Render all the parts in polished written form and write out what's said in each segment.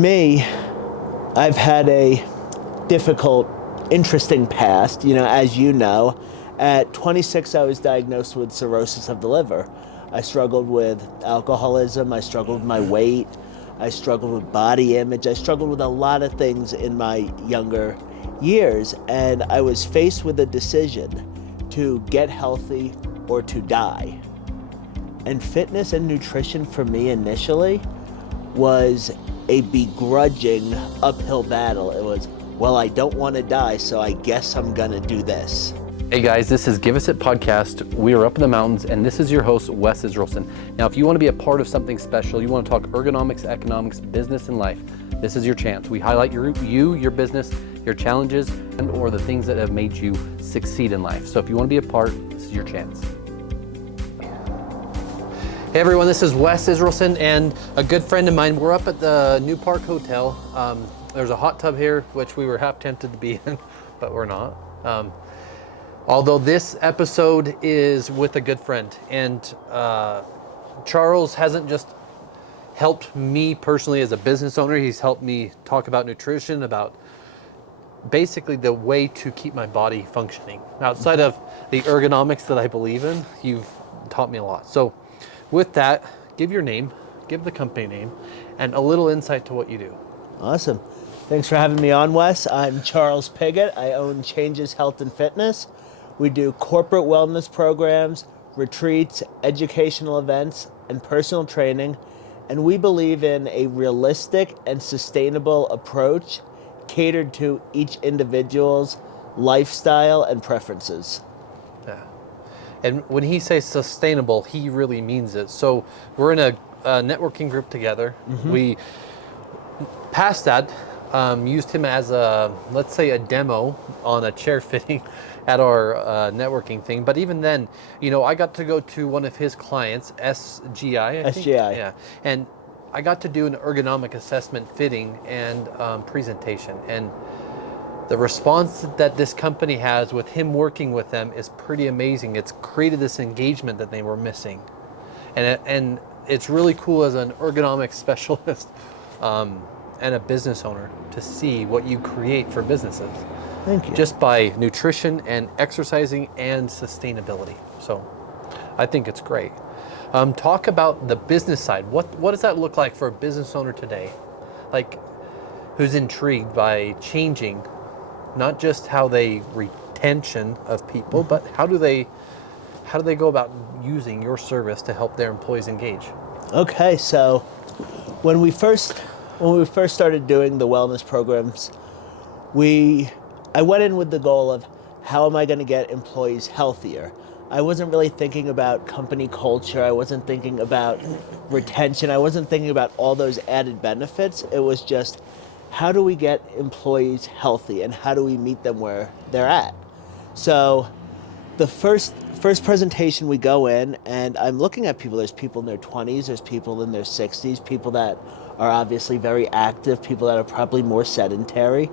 Me, I've had a difficult, interesting past. As you know, at 26, I was diagnosed with cirrhosis of the liver. I struggled with alcoholism, I struggled with my weight, I struggled with body image, I struggled with a lot of things in my younger years, and I was faced with a decision to get healthy or to die. And fitness and nutrition for me initially was a begrudging uphill battle. It was, well, I don't want to die, so I guess I'm gonna do this. Hey guys, this is Give Us It podcast. We are up in the mountains, and this is your host, Wes Israelson. Now, if you want to be a part of something special, you want to talk ergonomics, economics, business, and life, this is your chance. We highlight your business, your challenges, and or the things that have made you succeed in life. So if you want to be a part, this is your chance. Hey everyone, this is Wes Israelson and a good friend of mine. We're up at the New Park Hotel. There's a hot tub here, which we were half tempted to be in, but we're not. Although this episode is with a good friend, and Charles hasn't just helped me personally as a business owner, he's helped me talk about nutrition, about basically the way to keep my body functioning. Outside of the ergonomics that I believe in, you've taught me a lot. So with that, give your name, give the company name, and a little insight to what you do. Awesome. Thanks for having me on, Wes. I'm Charles Pigott. I own Changes Health and Fitness. We do corporate wellness programs, retreats, educational events, and personal training. And we believe in a realistic and sustainable approach catered to each individual's lifestyle and preferences. Yeah. And when he says sustainable, he really means it. So we're in a networking group together. Mm-hmm. We, past that, used him as let's say a demo on a chair fitting at our networking thing. But even then, I got to go to one of his clients, SGI, I think. SGI. Yeah. And I got to do an ergonomic assessment fitting and presentation. And the response that this company has with him working with them is pretty amazing. It's created this engagement that they were missing. And it's really cool as an ergonomic specialist and a business owner to see what you create for businesses. Thank you. Just by nutrition and exercising and sustainability. So I think it's great. Talk about the business side. What does that look like for a business owner today? Like, who's intrigued by changing not just how they retention of people, but how do they go about using your service to help their employees engage? Okay, so when we first started doing the wellness programs, I went in with the goal of how am I going to get employees healthier? I wasn't really thinking about company culture. I wasn't thinking about retention. I wasn't thinking about all those added benefits. It was just, how do we get employees healthy and how do we meet them where they're at? So the first presentation, we go in and I'm looking at people. There's people in their 20s, there's people in their 60s, people that are obviously very active, people that are probably more sedentary.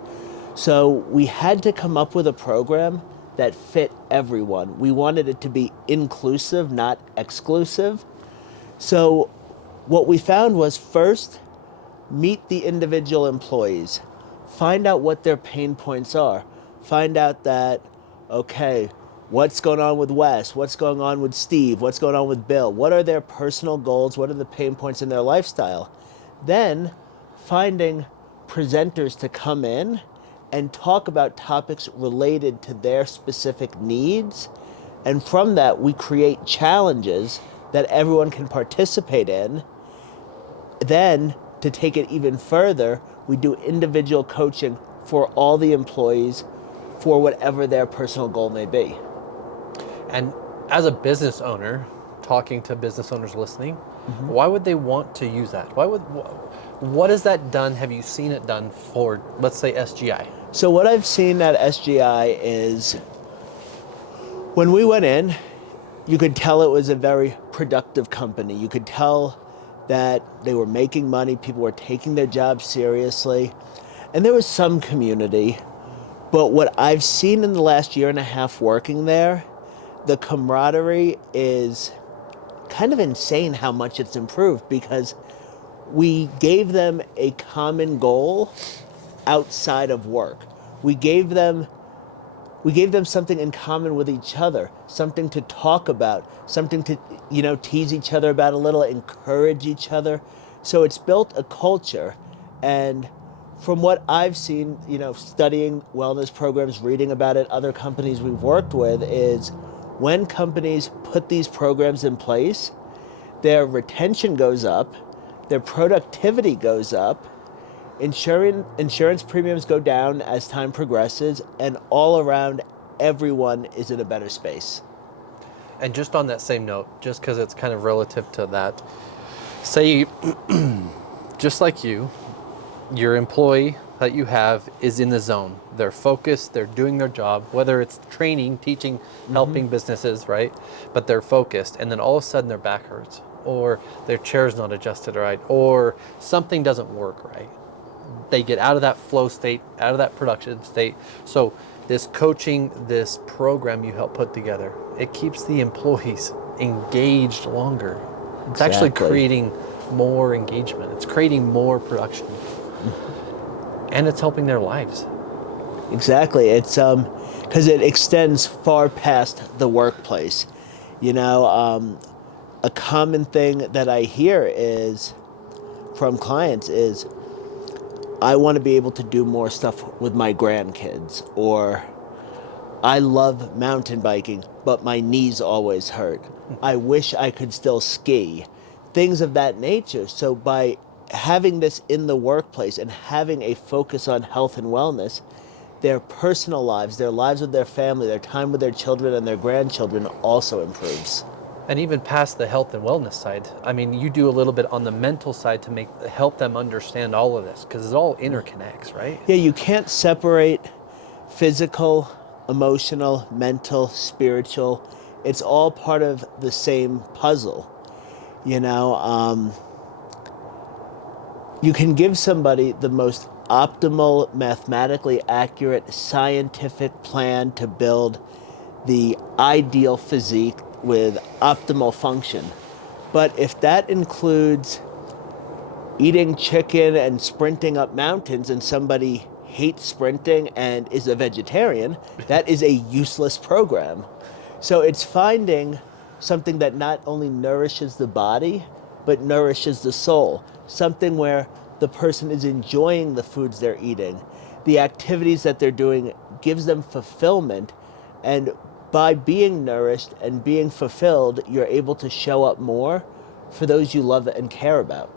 So we had to come up with a program that fit everyone. We wanted it to be inclusive, not exclusive. So what we found was, first, meet the individual employees. Find out what their pain points are. Find out that, okay, what's going on with Wes? What's going on with Steve? What's going on with Bill? What are their personal goals? What are the pain points in their lifestyle? Then finding presenters to come in and talk about topics related to their specific needs. And from that, we create challenges that everyone can participate in. Then, to take it even further, we do individual coaching for all the employees for whatever their personal goal may be. And as a business owner, talking to business owners listening, mm-hmm. Why would they want to use that? What has that done? Have you seen it done for, let's say, SGI? So what I've seen at SGI is when we went in, you could tell it was a very productive company. You could tell that they were making money, people were taking their jobs seriously, and there was some community. But what I've seen in the last year and a half working there, the camaraderie is kind of insane how much it's improved, because we gave them a common goal outside of work. We gave them something in common with each other, something to talk about, something to, tease each other about a little, encourage each other. So it's built a culture. And from what I've seen, studying wellness programs, reading about it, other companies we've worked with, is when companies put these programs in place, their retention goes up, their productivity goes up, insurance premiums go down as time progresses, and all around, everyone is in a better space. And just on that same note, just because it's kind of relative to that, say, just like your employee that you have is in the zone. They're focused, they're doing their job, whether it's training, teaching, helping businesses, right? But they're focused, and then all of a sudden their back hurts, or their chair's not adjusted right, or something doesn't work right. They get out of that flow state, out of that production state. So this coaching, this program you help put together, it keeps the employees engaged longer. It's actually creating more engagement. It's creating more production. And it's helping their lives. Exactly. It's because it extends far past the workplace. A common thing that I hear is from clients is, I want to be able to do more stuff with my grandkids, or I love mountain biking, but my knees always hurt. I wish I could still ski. Things of that nature. So by having this in the workplace and having a focus on health and wellness, their personal lives, their lives with their family, their time with their children and their grandchildren also improves. And even past the health and wellness side, I mean, you do a little bit on the mental side to help them understand all of this, because it all interconnects, right? Yeah, you can't separate physical, emotional, mental, spiritual. It's all part of the same puzzle. You can give somebody the most optimal, mathematically accurate, scientific plan to build the ideal physique with optimal function. But if that includes eating chicken and sprinting up mountains, and somebody hates sprinting and is a vegetarian, that is a useless program. So it's finding something that not only nourishes the body, but nourishes the soul. Something where the person is enjoying the foods they're eating. The activities that they're doing gives them fulfillment, and by being nourished and being fulfilled, you're able to show up more for those you love and care about.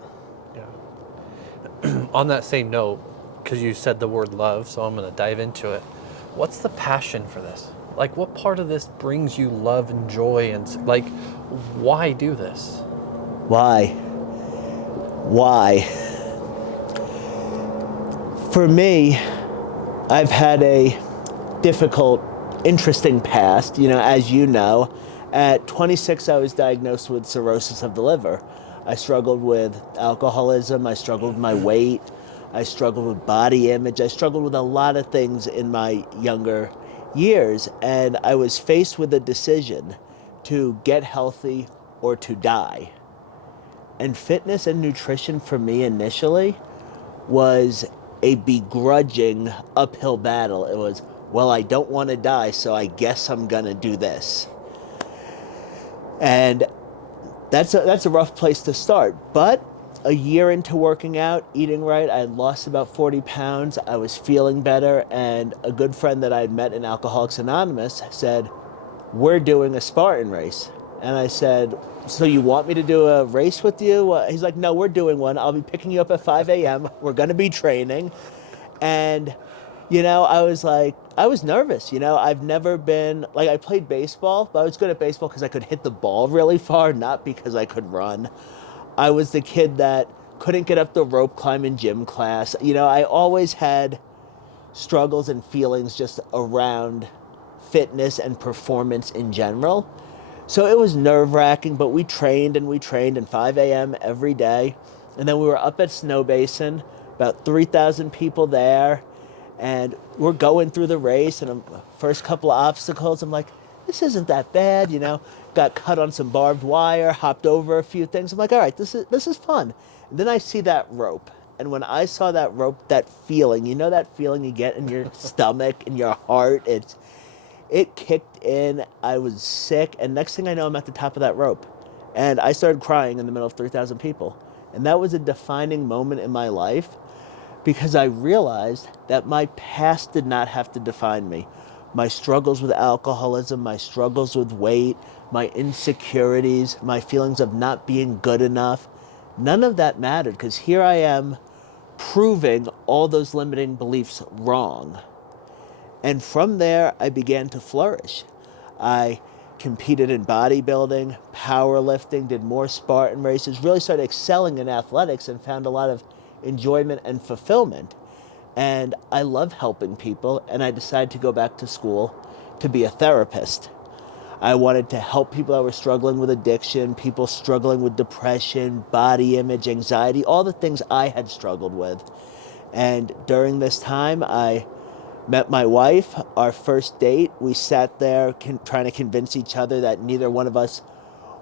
Yeah. On that same note, because you said the word love, so I'm going to dive into it. What's the passion for this? Like, what part of this brings you love and joy, and why do this? Why? For me, I've had a difficult, interesting past. As you know, at 26, I was diagnosed with cirrhosis of the liver. I struggled with alcoholism. I struggled with my weight. I struggled with body image. I struggled with a lot of things in my younger years. And I was faced with a decision to get healthy or to die. And fitness and nutrition for me initially was a begrudging uphill battle. It was, well, I don't want to die, so I guess I'm going to do this. And that's a rough place to start. But a year into working out, eating right, I had lost about 40 pounds. I was feeling better. And a good friend that I had met in Alcoholics Anonymous said, we're doing a Spartan race. And I said, so you want me to do a race with you? He's like, no, we're doing one. I'll be picking you up at 5 a.m. We're going to be training. And, I was nervous. I've never been, I played baseball, but I was good at baseball because I could hit the ball really far, not because I could run. I was the kid that couldn't get up the rope climb in gym class. I always had struggles and feelings just around fitness and performance in general. So it was nerve-wracking, but we trained at 5 a.m. every day. And then we were up at Snow Basin, about 3,000 people there. And we're going through the race, and first couple of obstacles, I'm like, this isn't that bad, got cut on some barbed wire, hopped over a few things. I'm like, all right, this is fun. And then I see that rope. And when I saw that rope, that feeling, that feeling you get in your stomach, in your heart, it kicked in. I was sick. And next thing I know, I'm at the top of that rope. And I started crying in the middle of 3,000 people. And that was a defining moment in my life because I realized that my past did not have to define me. My struggles with alcoholism, my struggles with weight, my insecurities, my feelings of not being good enough, none of that mattered because here I am proving all those limiting beliefs wrong. And from there, I began to flourish. I competed in bodybuilding, powerlifting, did more Spartan races, really started excelling in athletics and found a lot of enjoyment and fulfillment. And I love helping people, and I decided to go back to school to be a therapist. I wanted to help people that were struggling with addiction, people struggling with depression, body image, anxiety, all the things I had struggled with. And during this time, I met my wife. Our first date, we sat there trying to convince each other that neither one of us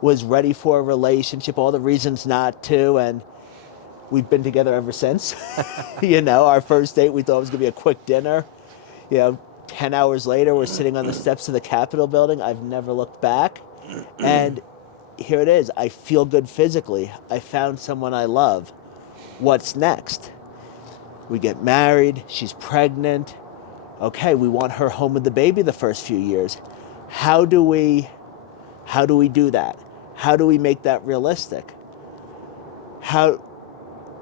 was ready for a relationship, all the reasons not to, and we've been together ever since. Our first date, we thought it was going to be a quick dinner. 10 hours later, we're sitting on the steps of the Capitol building. I've never looked back. And here it is. I feel good physically. I found someone I love. What's next? We get married. She's pregnant. Okay, we want her home with the baby the first few years. How do we do that? How do we make that realistic?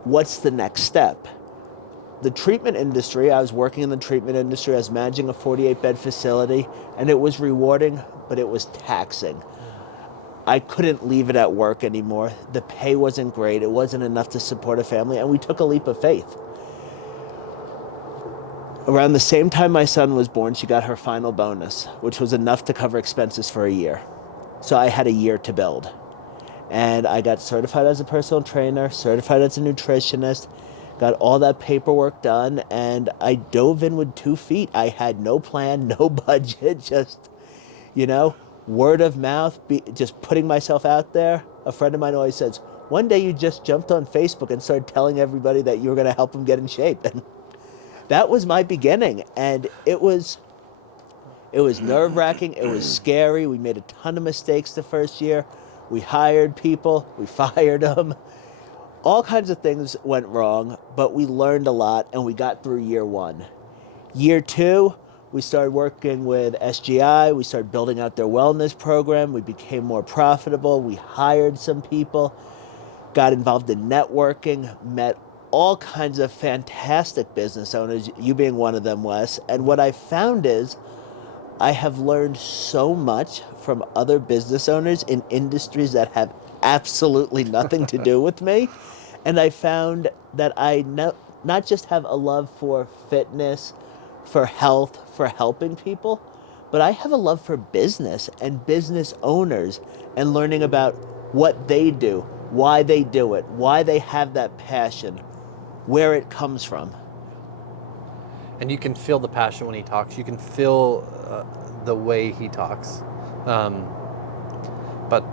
What's the next step? The treatment industry, I was working in the treatment industry, I was managing a 48-bed facility, and it was rewarding, but it was taxing. I couldn't leave it at work anymore. The pay wasn't great. It wasn't enough to support a family, and we took a leap of faith. Around the same time my son was born, she got her final bonus, which was enough to cover expenses for a year. So I had a year to build. And I got certified as a personal trainer, certified as a nutritionist, got all that paperwork done, and I dove in with 2 feet. I had no plan, no budget, just, word of mouth, just putting myself out there. A friend of mine always says, one day you just jumped on Facebook and started telling everybody that you were going to help them get in shape. And that was my beginning. And it was nerve-wracking. It was scary. We made a ton of mistakes the first year. We hired people. We fired them. All kinds of things went wrong, but we learned a lot, and we got through year 1. Year 2, we started working with SGI. We started building out their wellness program. We became more profitable. We hired some people, got involved in networking, met all kinds of fantastic business owners, you being one of them, Wes. And what I found is I have learned so much from other business owners in industries that have absolutely nothing to do with me. And I found that I not just have a love for fitness, for health, for helping people, but I have a love for business and business owners and learning about what they do, why they do it, why they have that passion, where it comes from. And you can feel the passion when he talks. You can feel the way he talks. But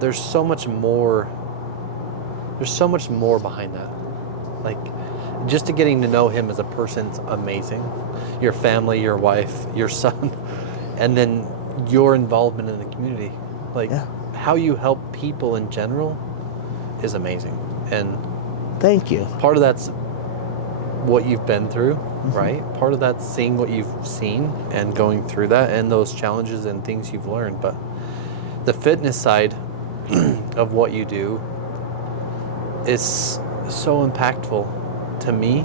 there's so much more. There's so much more behind that. Like, just to getting to know him as a person's amazing. Your family, your wife, your son, and then your involvement in the community. Like, how you help people in general is amazing. And thank you. Part of that's what you've been through, right? Part of that's seeing what you've seen and going through that and those challenges and things you've learned. But the fitness side of what you do is so impactful to me.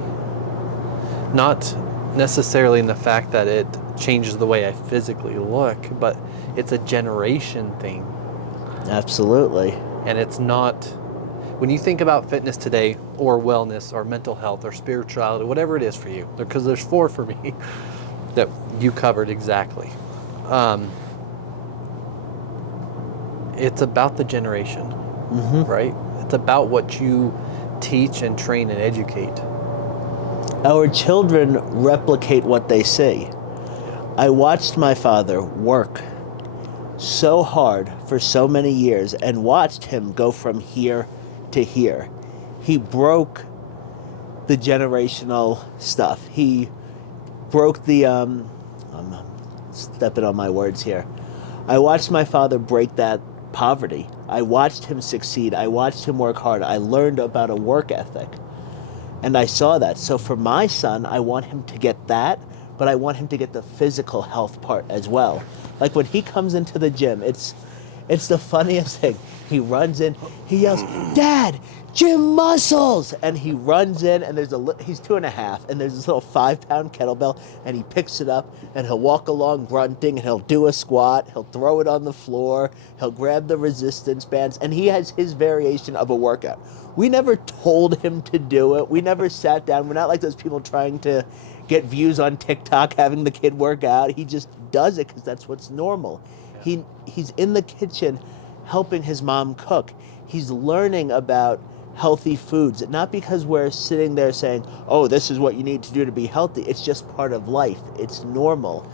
Not necessarily in the fact that it changes the way I physically look, but it's a generation thing. Absolutely. And it's not, when you think about fitness today, or wellness, or mental health, or spirituality, whatever it is for you, because there's 4 for me that you covered exactly. It's about the generation, right? It's about what you teach and train and educate. Our children replicate what they see. I watched my father work so hard for so many years and watched him go from here to here. He broke the generational stuff. He broke the I'm stepping on my words here. I watched my father break that poverty. I watched him succeed. I watched him work hard. I learned about a work ethic. And I saw that. So for my son, I want him to get that, but I want him to get the physical health part as well. Like when he comes into the gym, it's the funniest thing. He runs in, he yells, "Dad, gym muscles!" And he runs in, and he's 2.5, and there's this little 5-pound kettlebell, and he picks it up, and he'll walk along grunting, and he'll do a squat, he'll throw it on the floor, he'll grab the resistance bands, and he has his variation of a workout. We never told him to do it. We never sat down. We're not like those people trying to get views on TikTok having the kid work out. He just does it because that's what's normal. Yeah. He's in the kitchen helping his mom cook. He's learning about healthy foods, not because we're sitting there saying, "Oh, this is what you need to do to be healthy." It's just part of life. It's normal.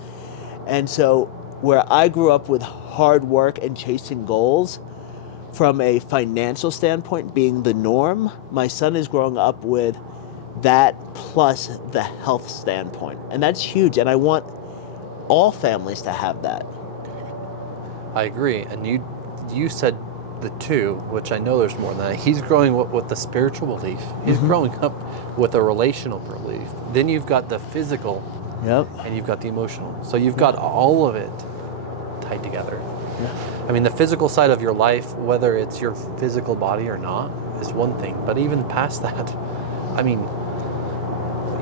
And so where I grew up with hard work and chasing goals, from a financial standpoint being the norm, my son is growing up with that plus the health standpoint. And that's huge. And I want all families to have that. I agree. And you said the two, which I know there's more than that. He's growing up with the spiritual belief. He's growing up with a relational belief. Then you've got the physical, Yep. and you've got the emotional. So you've got all of it tied together. Yeah. I mean, the physical side of your life, whether it's your physical body or not, is one thing. But even past that, I mean,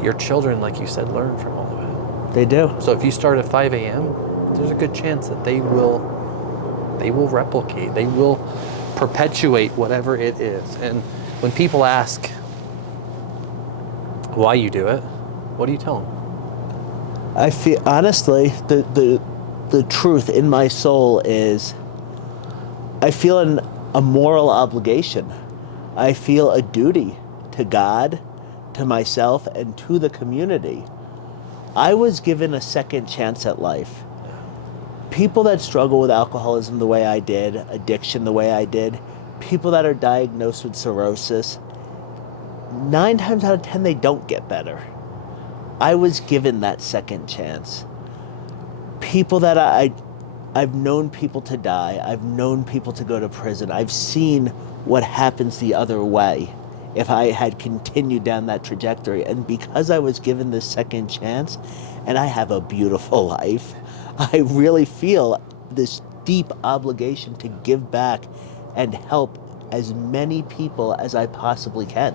your children, like you said, learn from all of it. They do. So if you start at 5 a.m., there's a good chance that they will replicate. They will perpetuate whatever it is. And when people ask why you do it, what do you tell them? I feel, honestly, the truth in my soul is I feel a moral obligation. I feel a duty to God, to myself, and to the community. I was given a second chance at life. People that struggle with alcoholism the way I did, addiction the way I did, people that are diagnosed with cirrhosis, 9 times out of 10 they don't get better. I was given that second chance. People that I've known people to die, I've known people to go to prison, I've seen what happens the other way if I had continued down that trajectory. And because I was given this second chance, and I have a beautiful life, I really feel this deep obligation to give back and help as many people as I possibly can.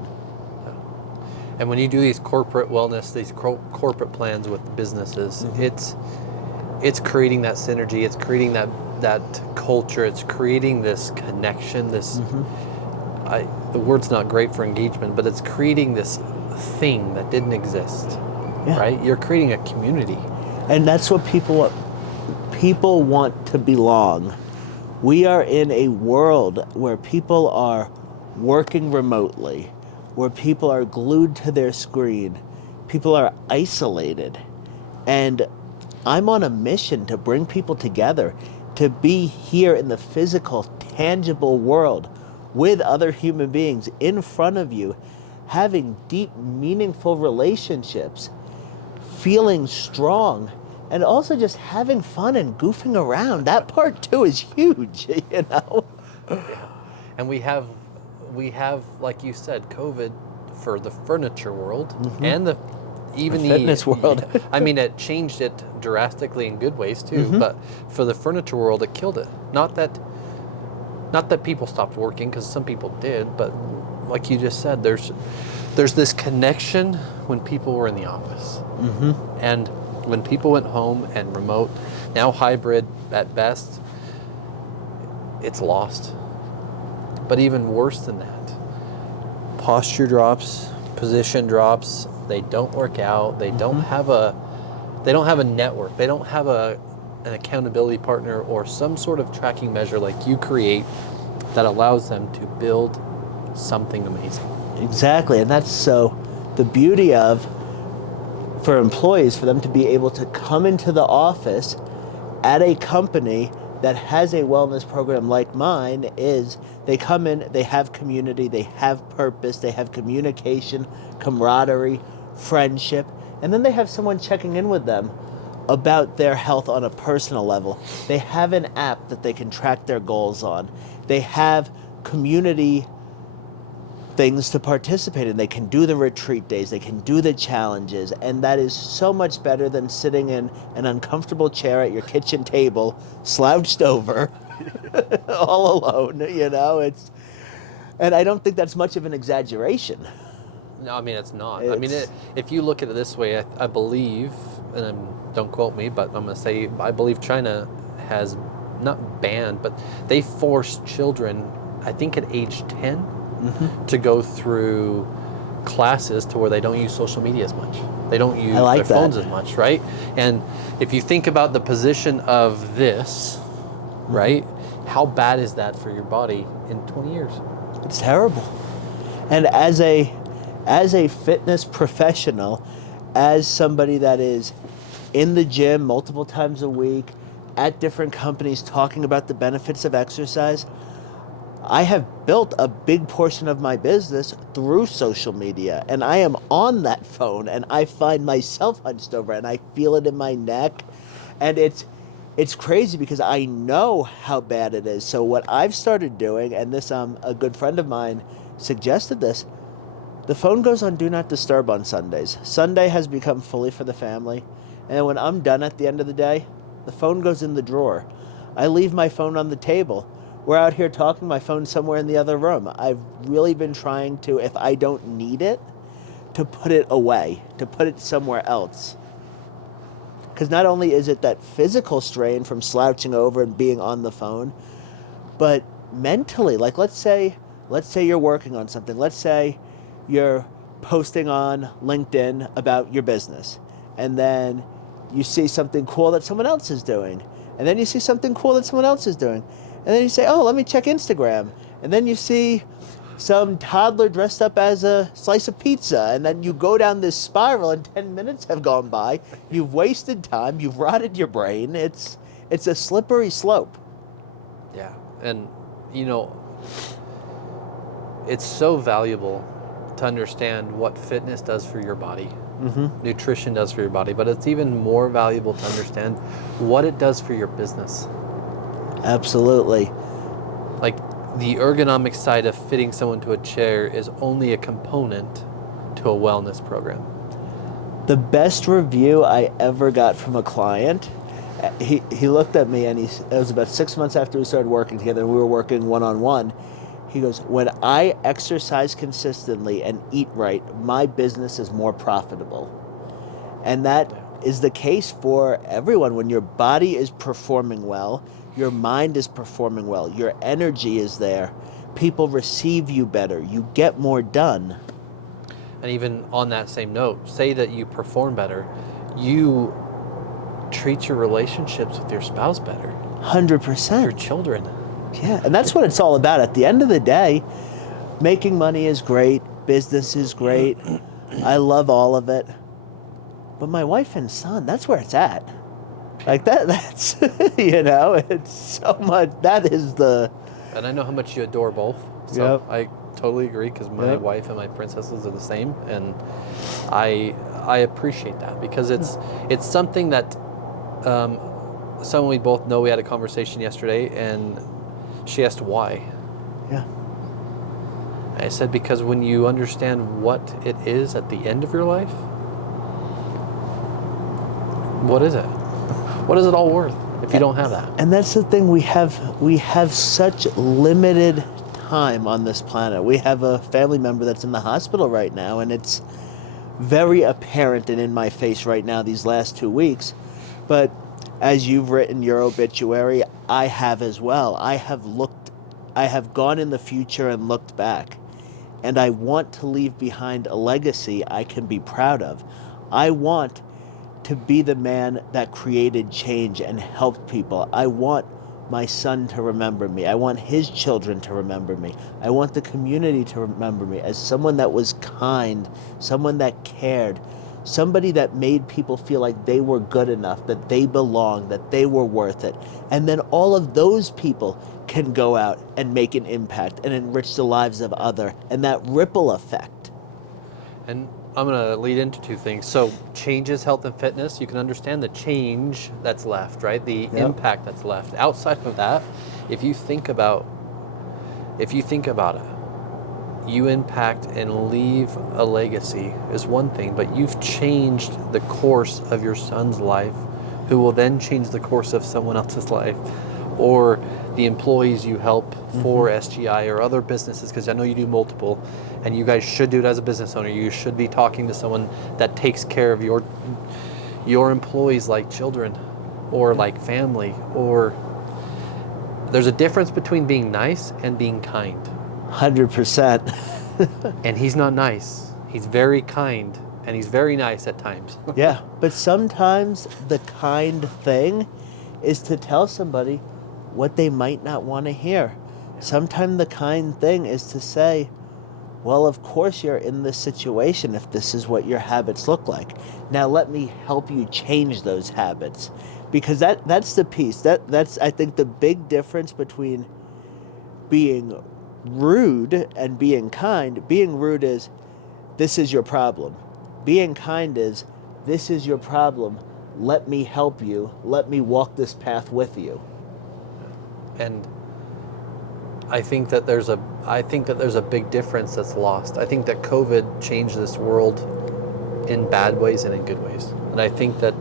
And when you do these corporate wellness, these corporate plans with businesses, it's creating that synergy, it's creating that culture, it's creating this connection, this, the word's not great for engagement, but it's creating this thing that didn't exist, right? You're creating a community. And that's what people want. People want to belong. We are in a world where people are working remotely, where people are glued to their screen, people are isolated. And I'm on a mission to bring people together, to be here in the physical, tangible world with other human beings in front of you, having deep, meaningful relationships, feeling strong, and also just having fun and goofing around. That part too is huge, you know? And we have, like you said, COVID for the furniture world and even the fitness world. I mean, it changed it drastically in good ways too, but for the furniture world, it killed it. Not that people stopped working, because some people did, but like you just said, there's this connection when people were in the office. And when people went home and remote, now hybrid at best, it's lost. But even worse than that, posture drops, position drops, they don't work out, they don't have a network, they don't have an accountability partner or some sort of tracking measure like you create that allows them to build something amazing. Exactly, and that's so the beauty of, for employees, for them to be able to come into the office at a company that has a wellness program like mine is they come in, they have community, they have purpose, they have communication, camaraderie, friendship, and then they have someone checking in with them about their health on a personal level. They have an app that they can track their goals on. They have community things to participate in. They can do the retreat days, they can do the challenges, and that is so much better than sitting in an uncomfortable chair at your kitchen table, slouched over, all alone, and I don't think that's much of an exaggeration. No, I mean, it's not. If you look at it this way, I believe, and don't quote me, but I'm going to say, I believe China has not banned, but they forced children, I think at age 10, to go through classes to where they don't use social media as much. They don't use their phones as much, right? And if you think about the position of this, right, how bad is that for your body in 20 years? It's terrible. And as a fitness professional, as somebody that is in the gym multiple times a week, at different companies talking about the benefits of exercise, I have built a big portion of my business through social media, and I am on that phone and I find myself hunched over and I feel it in my neck, and it's crazy because I know how bad it is. So what I've started doing, and this a good friend of mine suggested this, the phone goes on do not disturb on Sundays. Sunday has become fully for the family, and when I'm done at the end of the day, the phone goes in the drawer. I leave my phone on the table. We're out here talking, my phone's somewhere in the other room. I've really been trying to, if I don't need it, to put it away, to put it somewhere else. Because not only is it that physical strain from slouching over and being on the phone, but mentally, like let's say you're working on something. Let's say you're posting on LinkedIn about your business, and then you see something cool that someone else is doing, and then you see something cool that someone else is doing, and then you say, oh, let me check Instagram, and then you see some toddler dressed up as a slice of pizza, and then you go down this spiral and 10 minutes have gone by. You've wasted time, you've rotted your brain. It's a slippery slope. Yeah, and it's so valuable to understand what fitness does for your body, nutrition does for your body, but it's even more valuable to understand what it does for your business. Absolutely. Like the ergonomic side of fitting someone to a chair is only a component to a wellness program. The best review I ever got from a client, he looked at me, and it was about 6 months after we started working together, and we were working one-on-one. He goes, when I exercise consistently and eat right, my business is more profitable. And that is the case for everyone. When your body is performing well, your mind is performing well, your energy is there, people receive you better, you get more done. And even on that same note, say that you perform better, you treat your relationships with your spouse better. 100%. Your children. Yeah, and that's what it's all about. At the end of the day, making money is great, business is great, I love all of it. But my wife and son, that's where it's at. Like that's, it's so much, that is the... And I know how much you adore both, so Yep. I totally agree, because my wife and my princesses are the same, and I appreciate that, because it's something that someone we both know. We had a conversation yesterday, and she asked why. Yeah. I said, because when you understand what it is at the end of your life, what is it? What is it all worth if you don't have that? And that's the thing, we have such limited time on this planet. We have a family member that's in the hospital right now, and it's very apparent and in my face right now these last 2 weeks. But as you've written your obituary, I have as well. I have gone in the future and looked back, and I want to leave behind a legacy I can be proud of. I want to be the man that created change and helped people. I want my son to remember me. I want his children to remember me. I want the community to remember me as someone that was kind, someone that cared, somebody that made people feel like they were good enough, that they belonged, that they were worth it. And then all of those people can go out and make an impact and enrich the lives of other, and that ripple effect. And I'm going to lead into two things. So change is health and fitness. You can understand the change that's left, right? The impact that's left. Outside of that, if you think about it, you impact and leave a legacy is one thing, but you've changed the course of your son's life, who will then change the course of someone else's life, or the employees you help for SGI or other businesses, because I know you do multiple, and you guys should do it as a business owner. You should be talking to someone that takes care of your employees like children or like family, or there's a difference between being nice and being kind. 100%. And he's not nice. He's very kind, and he's very nice at times. Yeah, but sometimes the kind thing is to tell somebody what they might not want to hear. Sometimes the kind thing is to say, well, of course you're in this situation if this is what your habits look like. Now let me help you change those habits. Because that's the piece. That's I think the big difference between being rude and being kind. Being rude is, this is your problem. Being kind is, this is your problem. Let me help you. Let me walk this path with you. And I think that there's a big difference that's lost. I think that COVID changed this world in bad ways and in good ways. And I think that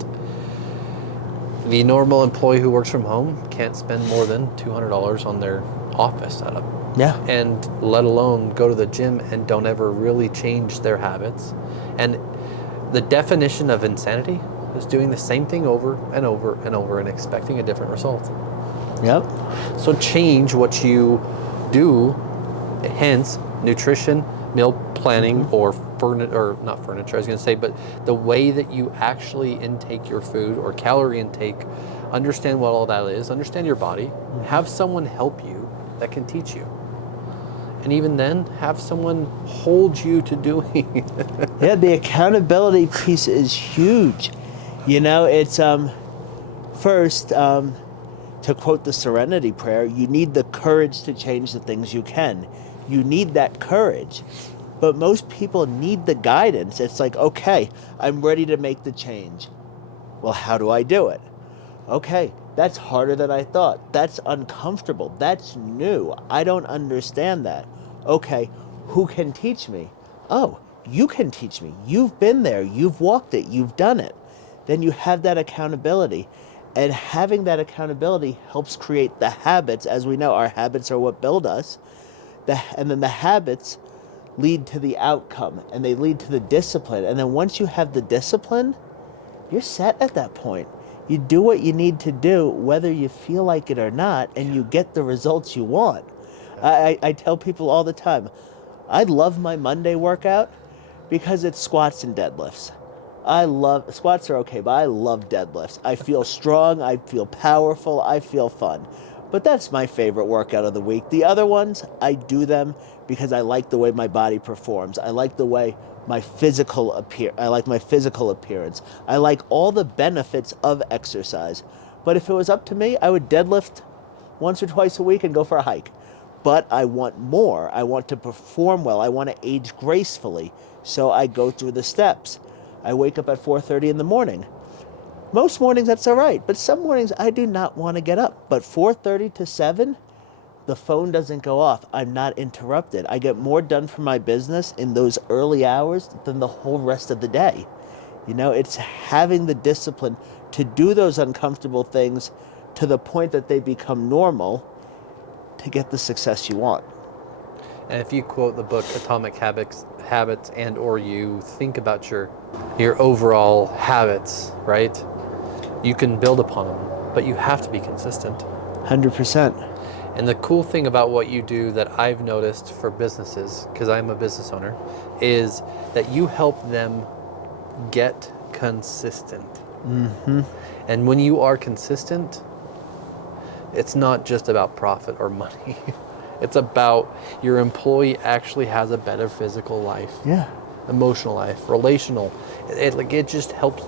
the normal employee who works from home can't spend more than $200 on their office setup. Yeah. And let alone go to the gym and don't ever really change their habits. And the definition of insanity is doing the same thing over and over and over and expecting a different result. Yep. So change what you do, hence nutrition, meal planning, or not furniture, I was going to say, but the way that you actually intake your food or calorie intake, understand what all that is, understand your body, have someone help you that can teach you. And even then, have someone hold you to doing it. Yeah, the accountability piece is huge. You know, it's first, to quote the Serenity Prayer, you need the courage to change the things you can. You need that courage. But most people need the guidance. It's like, okay, I'm ready to make the change. Well, how do I do it? Okay, that's harder than I thought. That's uncomfortable. That's new. I don't understand that. Okay, who can teach me? Oh, you can teach me. You've been there. You've walked it. You've done it. Then you have that accountability. And having that accountability helps create the habits. As we know, our habits are what build us. And then the habits lead to the outcome, and they lead to the discipline. And then once you have the discipline, you're set at that point. You do what you need to do, whether you feel like it or not, and you get the results you want. I tell people all the time, I love my Monday workout because it's squats and deadlifts. Squats are okay, but I love deadlifts. I feel strong, I feel powerful, I feel fun. But that's my favorite workout of the week. The other ones, I do them because I like the way my body performs. I like the way my physical appearance. I like all the benefits of exercise. But if it was up to me, I would deadlift once or twice a week and go for a hike. But I want more. I want to perform well. I want to age gracefully. So I go through the steps. I wake up at 4:30 in the morning. Most mornings that's all right, but some mornings I do not want to get up. But 4:30 to 7, the phone doesn't go off. I'm not interrupted. I get more done for my business in those early hours than the whole rest of the day. You know, it's having the discipline to do those uncomfortable things to the point that they become normal to get the success you want. And if you quote the book Atomic Habits and or you think about your overall habits, right? You can build upon them, but you have to be consistent. 100%. And the cool thing about what you do that I've noticed for businesses, because I'm a business owner, is that you help them get consistent. Mm-hmm. And when you are consistent, it's not just about profit or money. It's about your employee actually has a better physical life. Yeah. emotional life, relational. It just helps.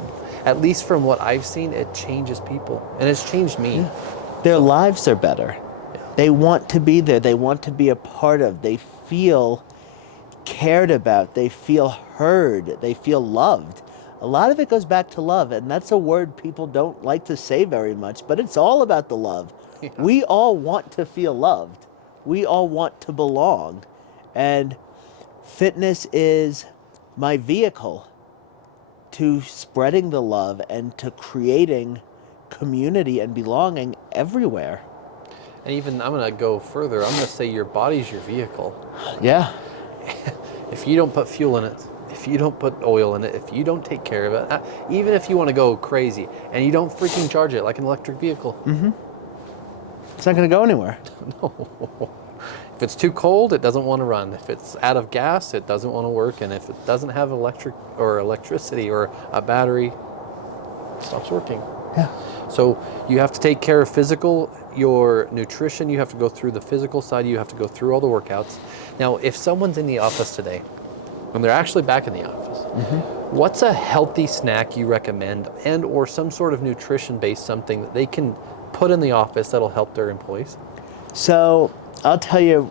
At least from what I've seen, it changes people, and it's changed me. Yeah. Their lives are better. Yeah. They want to be there. They want to be a part of. They feel cared about. They feel heard. They feel loved. A lot of it goes back to love, and that's a word people don't like to say very much, but it's all about the love. Yeah. We all want to feel loved. We all want to belong. And fitness is my vehicle to spreading the love and to creating community and belonging everywhere. And even, I'm going to go further. I'm going to say your body's your vehicle. Yeah. If you don't put fuel in it, if you don't put oil in it, if you don't take care of it, even if you want to go crazy and you don't freaking charge it like an electric vehicle. It's not going to go anywhere. No. If it's too cold, it doesn't want to run. If it's out of gas, it doesn't want to work. And if it doesn't have electricity or a battery, it stops working. Yeah. So you have to take care of your nutrition. You have to go through the physical side. You have to go through all the workouts. Now, if someone's in the office today, and they're actually back in the office, what's a healthy snack you recommend, and or some sort of nutrition-based something that they can put in the office that'll help their employees? So I'll tell you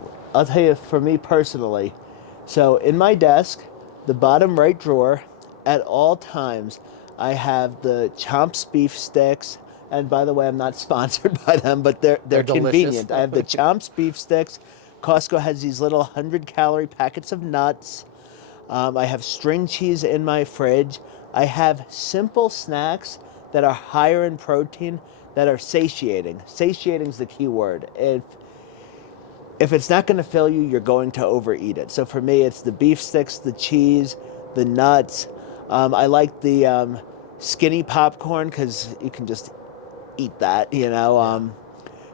for me personally. So in my desk, the bottom right drawer, at all times, I have the Chomps beef sticks. And by the way, I'm not sponsored by them, but they're convenient. delicious. I have the Chomps beef sticks. Costco has these little 100-calorie packets of nuts. I have string cheese in my fridge. I have simple snacks that are higher in protein that are satiating. Satiating is the key word. If it's not going to fill you, you're going to overeat it. So for me, it's the beef sticks, the cheese, the nuts. I like the skinny popcorn because you can just eat that, you know.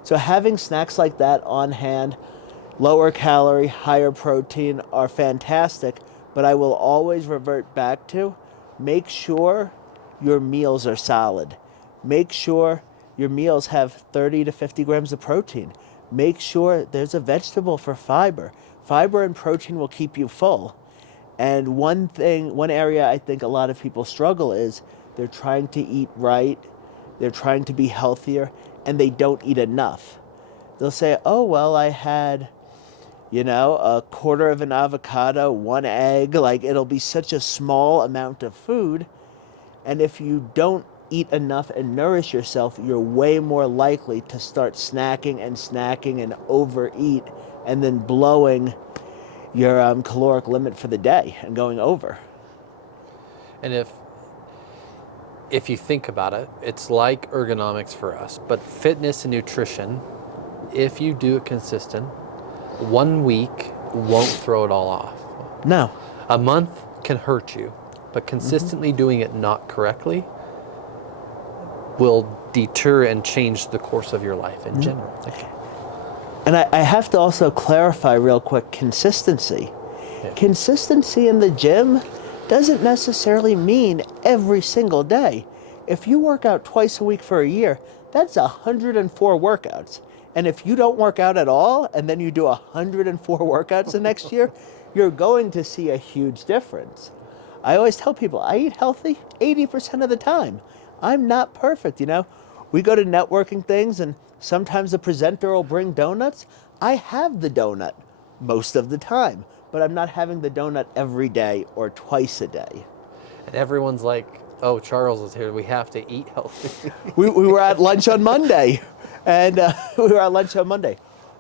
So having snacks like that on hand, lower calorie, higher protein, are fantastic. But I will always revert back to make sure your meals are solid. Make sure your meals have 30 to 50 grams of protein. Make sure there's a vegetable for fiber. Fiber and protein will keep you full. And one area I think a lot of people struggle is they're trying to eat right, they're trying to be healthier, and they don't eat enough. They'll say, oh, well, I had, a quarter of an avocado, 1 egg. Like, it'll be such a small amount of food. And if you don't eat enough and nourish yourself, you're way more likely to start snacking and overeat, and then blowing your caloric limit for the day and going over. And if you think about it, it's like ergonomics for us, but fitness and nutrition, if you do it consistent, 1 week won't throw it all off. No. A month can hurt you, but consistently doing it not correctly will deter and change the course of your life in general. And I have to also clarify real quick, consistency. Yeah. Consistency in the gym doesn't necessarily mean every single day. If you work out twice a week for a year, that's 104 workouts. And if you don't work out at all, and then you do 104 workouts the next year, you're going to see a huge difference. I always tell people, I eat healthy 80% of the time. I'm not perfect, We go to networking things, and sometimes the presenter will bring donuts. I have the donut most of the time, but I'm not having the donut every day or twice a day. And everyone's like, oh, Charles is here. We have to eat healthy. We were at lunch on Monday, and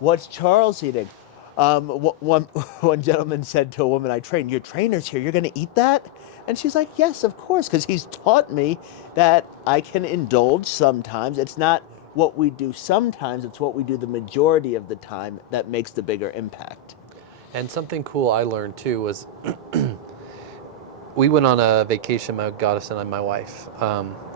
What's Charles eating? One gentleman said to a woman I train, your trainer's here, you're going to eat that? And she's like, yes, of course, because he's taught me that I can indulge sometimes. It's not what we do sometimes, it's what we do the majority of the time that makes the bigger impact. And something cool I learned too was we went on a vacation, my goddess and my wife,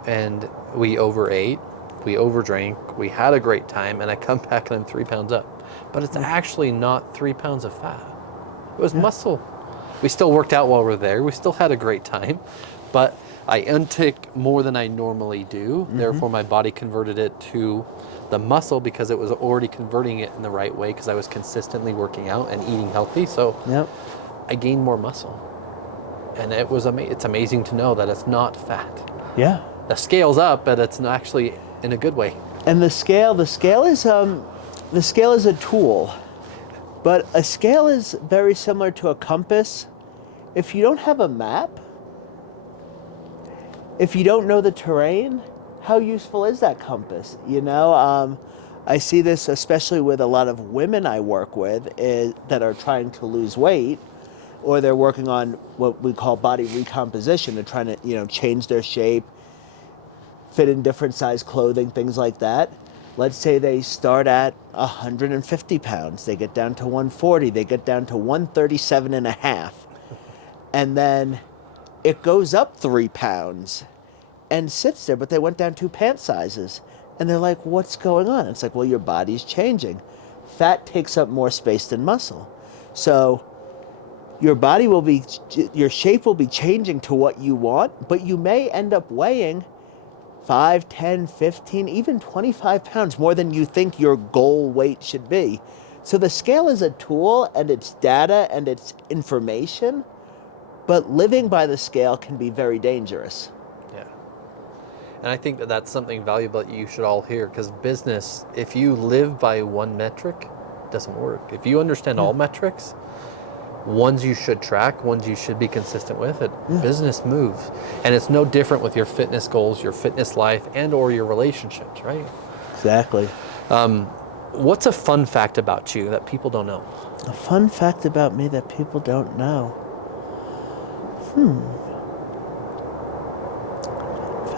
and we overate, we overdrank, we had a great time, and I come back and I'm 3 pounds up. But it's actually not 3 pounds of fat. It was muscle. We still worked out while we were there. We still had a great time, but I intake more than I normally do. Therefore, my body converted it to the muscle because it was already converting it in the right way because I was consistently working out and eating healthy. So I gained more muscle. And it's amazing to know that it's not fat. Yeah. The scale's up, but it's not actually in a good way. And the scale is a tool, but a scale is very similar to a compass. If you don't have a map, if you don't know the terrain, how useful is that compass? I see this especially with a lot of women I work with that are trying to lose weight, or they're working on what we call body recomposition. They're trying to, change their shape, fit in different size clothing, things like that. Let's say they start at 150 pounds. They get down to 140. They get down to 137 and a half. And then it goes up 3 pounds and sits there, but they went down 2 pant sizes. And they're like, what's going on? It's like, well, your body's changing. Fat takes up more space than muscle. So your shape will be changing to what you want, but you may end up weighing 5, 10, 15, even 25 pounds more than you think your goal weight should be. So the scale is a tool, and it's data and it's information, but living by the scale can be very dangerous. Yeah. And I think that that's something valuable that you should all hear, because business, if you live by one metric, it doesn't work. If you understand all metrics, ones you should track, ones you should be consistent with, business moves. And it's no different with your fitness goals, your fitness life, and or your relationships, right? Exactly. What's a fun fact about you that people don't know? A fun fact about me that people don't know.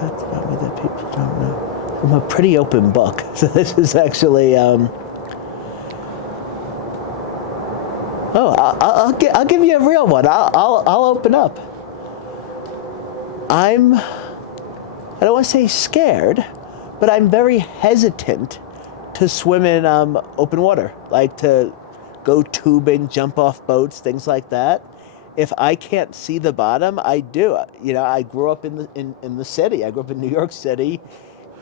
Fact about me that people don't know. I'm a pretty open book. So this is actually... I'll give you a real one. I'll open up. I don't want to say scared, but I'm very hesitant to swim in open water, like to go tubing, jump off boats, things like that. If I can't see the bottom, I do. I grew up in the city. I grew up in New York City,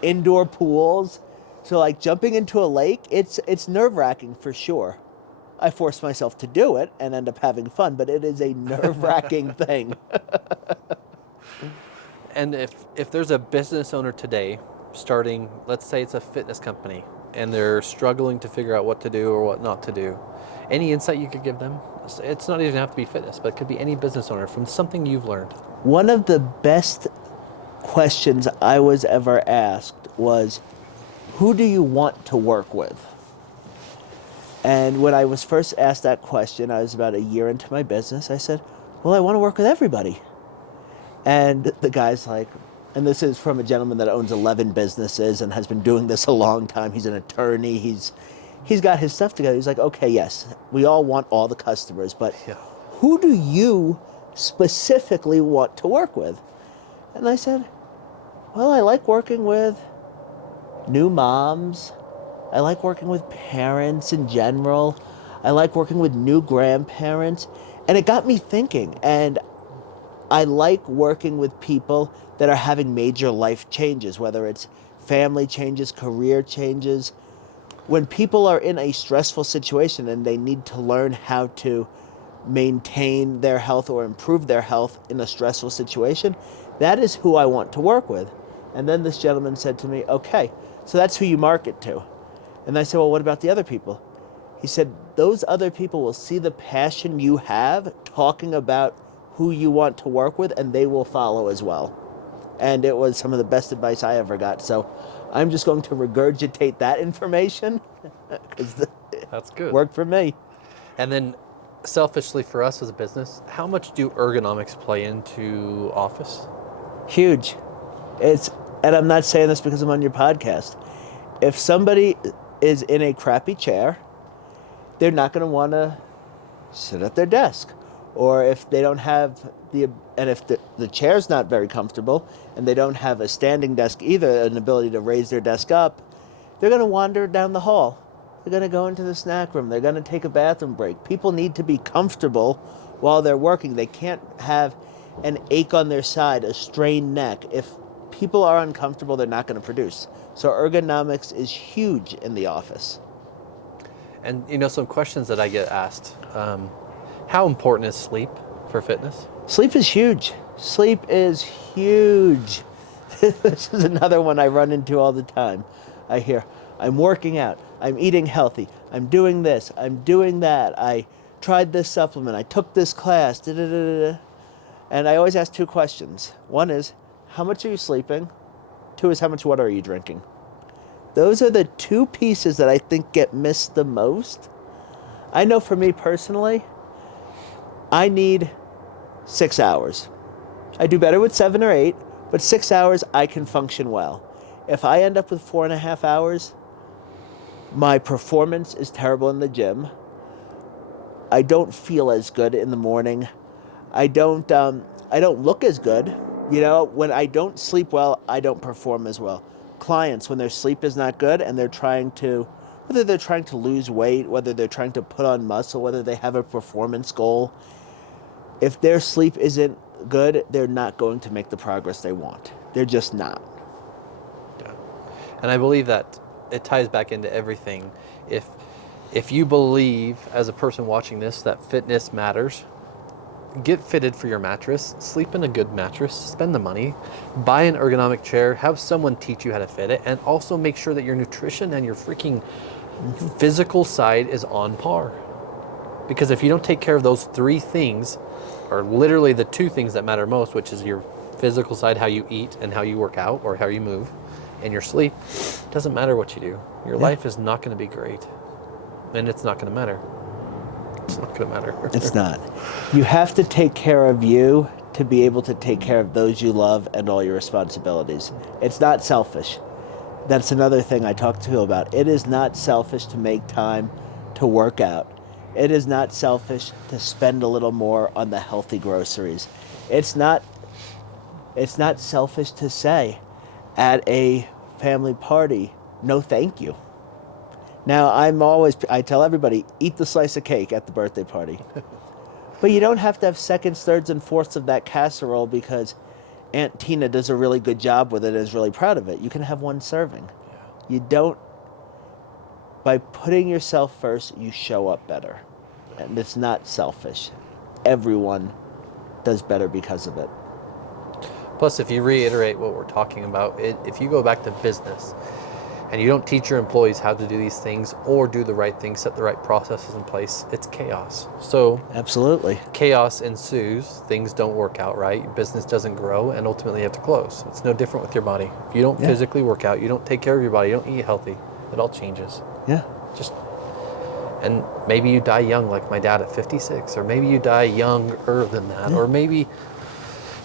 indoor pools. So like jumping into a lake, it's nerve-wracking for sure. I force myself to do it and end up having fun, but it is a nerve-wracking thing. And if there's a business owner today starting, let's say it's a fitness company, and they're struggling to figure out what to do or what not to do, any insight you could give them? It's not even have to be fitness, but it could be any business owner from something you've learned. One of the best questions I was ever asked was, who do you want to work with? And when I was first asked that question, I was about a year into my business, I said, well, I want to work with everybody. And the guy's like, and this is from a gentleman that owns 11 businesses and has been doing this a long time. He's an attorney. He's got his stuff together. He's like, okay, yes, we all want all the customers, but who do you specifically want to work with? And I said, well, I like working with new moms. I like working with parents in general. I like working with new grandparents. And it got me thinking. And I like working with people that are having major life changes, whether it's family changes, career changes. When people are in a stressful situation and they need to learn how to maintain their health or improve their health in a stressful situation, that is who I want to work with. And then this gentleman said to me, okay, so that's who you market to. And I said, well, what about the other people? He said, those other people will see the passion you have talking about who you want to work with, and they will follow as well. And it was some of the best advice I ever got. So I'm just going to regurgitate that information because that's good. Worked for me. And then selfishly for us as a business, how much do ergonomics play into office? Huge. And I'm not saying this because I'm on your podcast. If somebody is in a crappy chair, they're not going to want to sit at their desk. Or if they don't have if the chair's not very comfortable and they don't have a standing desk either, an ability to raise their desk up, they're going to wander down the hall. They're going to go into the snack room. They're going to take a bathroom break. People need to be comfortable while they're working. They can't have an ache on their side, a strained neck. If people are uncomfortable, they're not going to produce. So ergonomics is huge in the office. And some questions that I get asked, how important is sleep for fitness? Sleep is huge. Sleep is huge. This is another one I run into all the time. I hear, I'm working out, I'm eating healthy, I'm doing this, I'm doing that, I tried this supplement, I took this class, da da da da. And I always ask two questions. One is, how much are you sleeping? Two is, how much water are you drinking? Those are the two pieces that I think get missed the most. I know for me personally, I need 6 hours. I do better with 7 or 8, but 6 hours I can function well. If I end up with 4.5 hours, my performance is terrible in the gym. I don't feel as good in the morning. I don't look as good. You know, when I don't sleep well, I don't perform as well. Clients, when their sleep is not good and whether they're trying to lose weight, whether they're trying to put on muscle, whether they have a performance goal, if their sleep isn't good, they're not going to make the progress they want. They're just not. Yeah. And I believe that it ties back into everything. If you believe, as a person watching this, that fitness matters, get fitted for your mattress, sleep in a good mattress, spend the money, buy an ergonomic chair, have someone teach you how to fit it, and also make sure that your nutrition and your freaking physical side is on par. Because if you don't take care of those three things, or literally the two things that matter most, which is your physical side, how you eat and how you work out or how you move, and your sleep, it doesn't matter what you do. Your life is not going to be great. And it's not going to matter. It's not going to matter. It's not. You have to take care of you to be able to take care of those you love and all your responsibilities. It's not selfish. That's another thing I talk to people about. It is not selfish to make time to work out. It is not selfish to spend a little more on the healthy groceries. It's not selfish to say at a family party, no thank you. Now, I tell everybody, eat the slice of cake at the birthday party. But you don't have to have seconds, thirds, and fourths of that casserole because Aunt Tina does a really good job with it and is really proud of it. You can have one serving. You don't, by putting yourself first, you show up better. And it's not selfish. Everyone does better because of it. Plus, if you reiterate what we're talking about, if you go back to business, and you don't teach your employees how to do these things or do the right things, set the right processes in place, it's chaos. So absolutely, chaos ensues, things don't work out right, business doesn't grow, and ultimately you have to close. It's no different with your body. If you don't physically work out, you don't take care of your body, you don't eat healthy, it all changes. Yeah. And maybe you die young like my dad at 56, or maybe you die younger than that, or maybe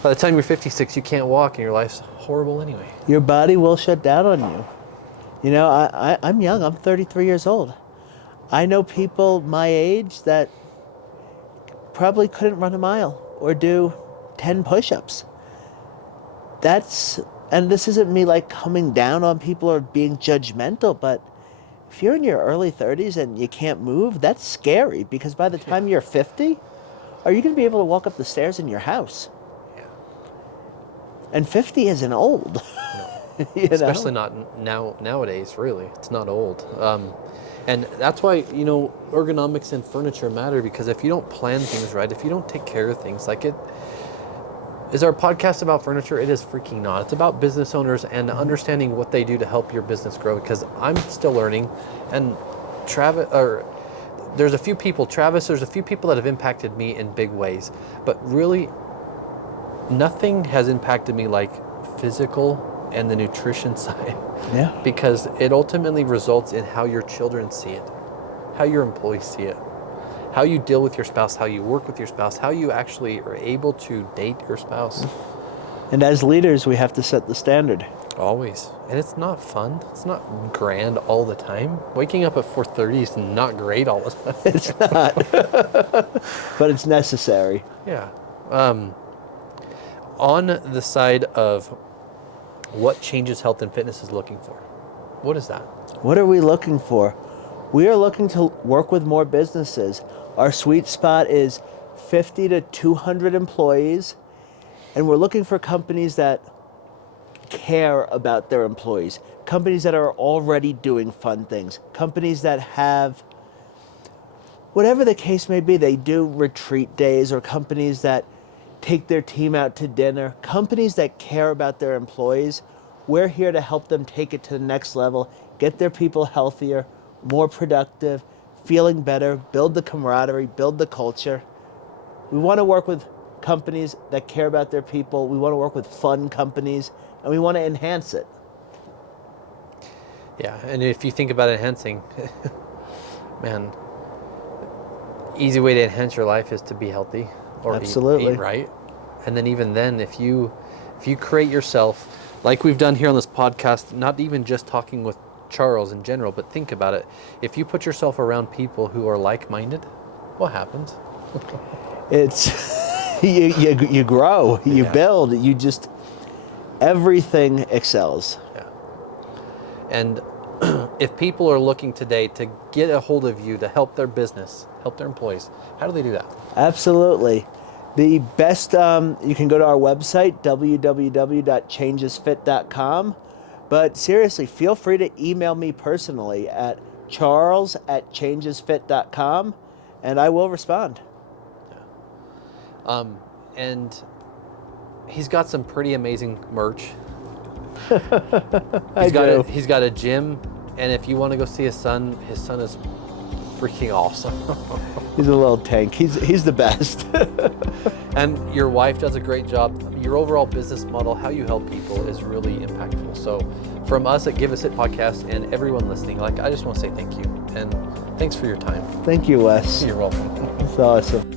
by the time you're 56 you can't walk and your life's horrible anyway. Your body will shut down on you. You know, I'm young. I'm 33 years old. I know people my age that probably couldn't run a mile or do 10 push-ups. And this isn't me like coming down on people or being judgmental, but if you're in your early 30s and you can't move, that's scary because by the time you're 50, are you going to be able to walk up the stairs in your house? Yeah. And 50 isn't old. No. know? Especially not nowadays, really. It's not old. And that's why, ergonomics and furniture matter, because if you don't plan things right, if you don't take care of things, like it, is our podcast about furniture? It is freaking not. It's about business owners and understanding what they do to help your business grow, because I'm still learning. And there's a few people that have impacted me in big ways, but really nothing has impacted me like physical and the nutrition side. Yeah. Because it ultimately results in how your children see it, how your employees see it, how you deal with your spouse, how you work with your spouse, how you actually are able to date your spouse. And as leaders, we have to set the standard. Always. And it's not fun. It's not grand all the time. Waking up at 4:30 is not great all the time. It's not. But it's necessary. Yeah. On the side of what Changes Health and Fitness is looking for, what is that? What are we looking for? We are looking to work with more businesses. Our sweet spot is 50 to 200 employees, and we're looking for companies that care about their employees, companies that are already doing fun things, companies that have, whatever the case may be, they do retreat days, or companies that take their team out to dinner. Companies that care about their employees, we're here to help them take it to the next level, get their people healthier, more productive, feeling better, build the camaraderie, build the culture. We want to work with companies that care about their people. We want to work with fun companies, and we want to enhance it. Yeah, and if you think about enhancing, man, easy way to enhance your life is to be healthy or Absolutely. eat right. And then even then, if you create yourself, like we've done here on this podcast, not even just talking with Charles in general, but think about it. If you put yourself around people who are like-minded, what happens? It's you grow, you build, you just, everything excels. Yeah. And if people are looking today to get a hold of you to help their business, help their employees, how do they do that? Absolutely. The best, you can go to our website, www.changesfit.com. But seriously, feel free to email me personally at charles@changesfit.com, and I will respond. And he's got some pretty amazing merch. He's got a gym, and if you want to go see his son is freaking awesome. He's a little tank. He's the best. And your wife does a great job. Your overall business model, how you help people, is really impactful. So from us at Give Us It Podcast and everyone listening, I just want to say thank you. And thanks for your time. Thank you, Wes. You're welcome. It's awesome.